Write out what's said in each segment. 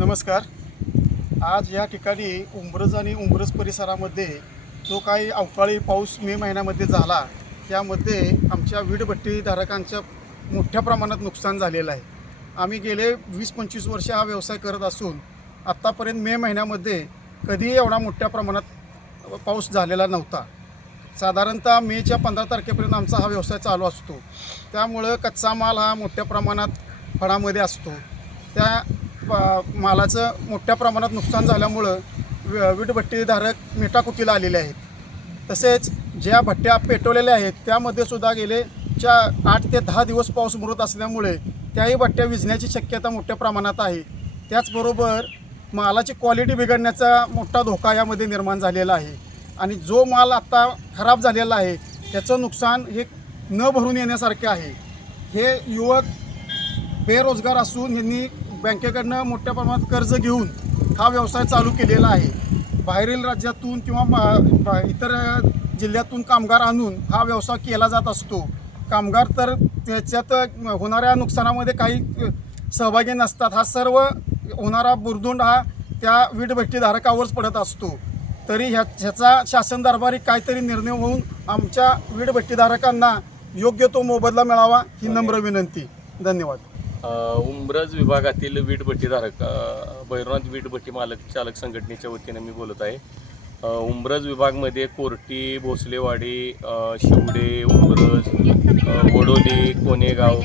नमस्कार. आज या ठिकाणी उंब्रज आणि उंब्रज परिसरामध्ये जो काही अवकाळी पाऊस मे महिन्यामध्ये झाला त्यामध्ये आमच्या वीटभट्टीधारकांच्या मोठ्या प्रमाणात नुकसान झालेलं आहे. आम्ही गेले वीस पंचवीस वर्ष हा व्यवसाय करत असून आत्तापर्यंत मे महिन्यामध्ये कधीही एवढा मोठ्या प्रमाणात पाऊस झालेला नव्हता. साधारणतः मेच्या पंधरा तारखेपर्यंत आमचा हा व्यवसाय चालू असतो. त्यामुळं कच्चा माल हा मोठ्या प्रमाणात फळामध्ये असतो. त्या मालाचं मोठ्या प्रमाणात नुकसान झाल्यामुळं व- वीटभट्टीधारक मेटाकुटीला आलेले आहेत. तसेच ज्या भट्ट्या पेटवलेल्या आहेत त्यामध्ये सुद्धा गेले च्या आठ ते दहा दिवस पाऊस मुरत असल्यामुळे त्याही भट्ट्या विझण्याची शक्यता मोठ्या प्रमाणात आहे. त्याचबरोबर मालाची क्वालिटी बिघडण्याचा मोठा धोका यामध्ये निर्माण झालेला आहे. आणि जो माल आत्ता खराब झालेला आहे त्याचं नुकसान हे न भरून येण्यासारखे आहे. हे युवक बेरोजगार असून यांनी बँकेकडनं मोठ्या प्रमाणात कर्ज घेऊन हा व्यवसाय चालू केलेला आहे. बाहेरील राज्यातून किंवा मा- इतर जिल्ह्यातून कामगार आणून हा व्यवसाय केला जात असतो. कामगार तर त्याच्यात होणाऱ्या नुकसानामध्ये काही सहभागी नसतात. हा सर्व होणारा बुरदुंड हा त्या वीटभट्टीधारकावरच पडत असतो. तरी ह्या ह्याचा शासन दरबारी काहीतरी निर्णय होऊन आमच्या वीटभट्टीधारकांना योग्य तो मोबदला मिळावा ही नम्र विनंती. धन्यवाद. उमरज विभागातील वीटभट्टीधारक भैरवनाथ वीटभट्टी मालक चालक संघटनेच्या वतीने मी बोलत आहे. उमरज विभागमध्ये कोर्टी भोसलेवाडी शिवडे उमरज अ, वडोली कोणेगाव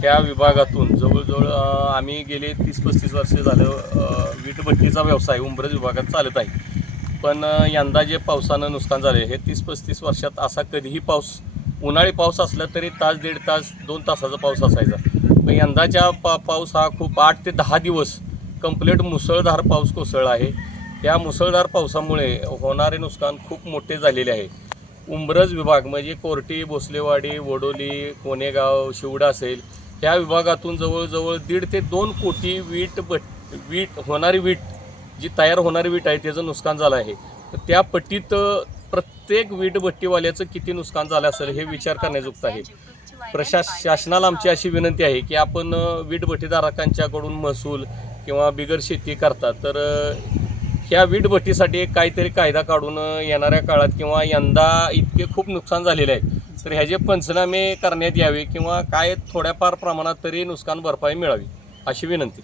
त्या विभागातून जवळजवळ आम्ही गेले तीस पस्तीस वर्ष झालं वीटभट्टीचा व्यवसाय उमरज विभागात चालत आहे. पण यंदा जे पावसानं नुकसान झाले हे तीस पस्तीस वर्षात असा कधीही पाऊस उन्हाळी पाऊस असला तरी तास दीड तास दोन तासाचा पाऊस असायचा. यंदाच्या पा पाऊस हा खूप आठ ते दहा दिवस कंप्लीट मुसळधार पाऊस कोसळला आहे. या मुसळधार पावसामुळे होणारे नुकसान खूप मोठे झालेले आहे. उंब्रज विभाग म्हणजे कोर्टी भोसलेवाडी वडोली कोनेगाव शिवडा असेल या विभागातून जवळजवळ दीड ते दोन कोटी वीट भट वीट होणारी वीट जी तयार होणारी वीट आहे त्याचं नुकसान झालं आहे. तर त्या पट्टीत प्रत्येक वीट भट्टीवाल्याचं किती नुकसान झालं असेल हे विचार करण्याजोगतं आहे. प्रशास शासनाला आमची अशी विनंती आहे की आपण वीटभट्टीधारकांच्याकडून महसूल किंवा बिगर शेती करतात. तर ह्या वीटभट्टीसाठी एक काहीतरी कायदा काढून येणाऱ्या काळात किंवा यंदा इतके खूप नुकसान झालेले आहेत. तर ह्याचे पंचनामे करण्यात यावे किंवा काय थोड्याफार प्रमाणात तरी नुकसान भरपाई मिळावी अशी विनंती.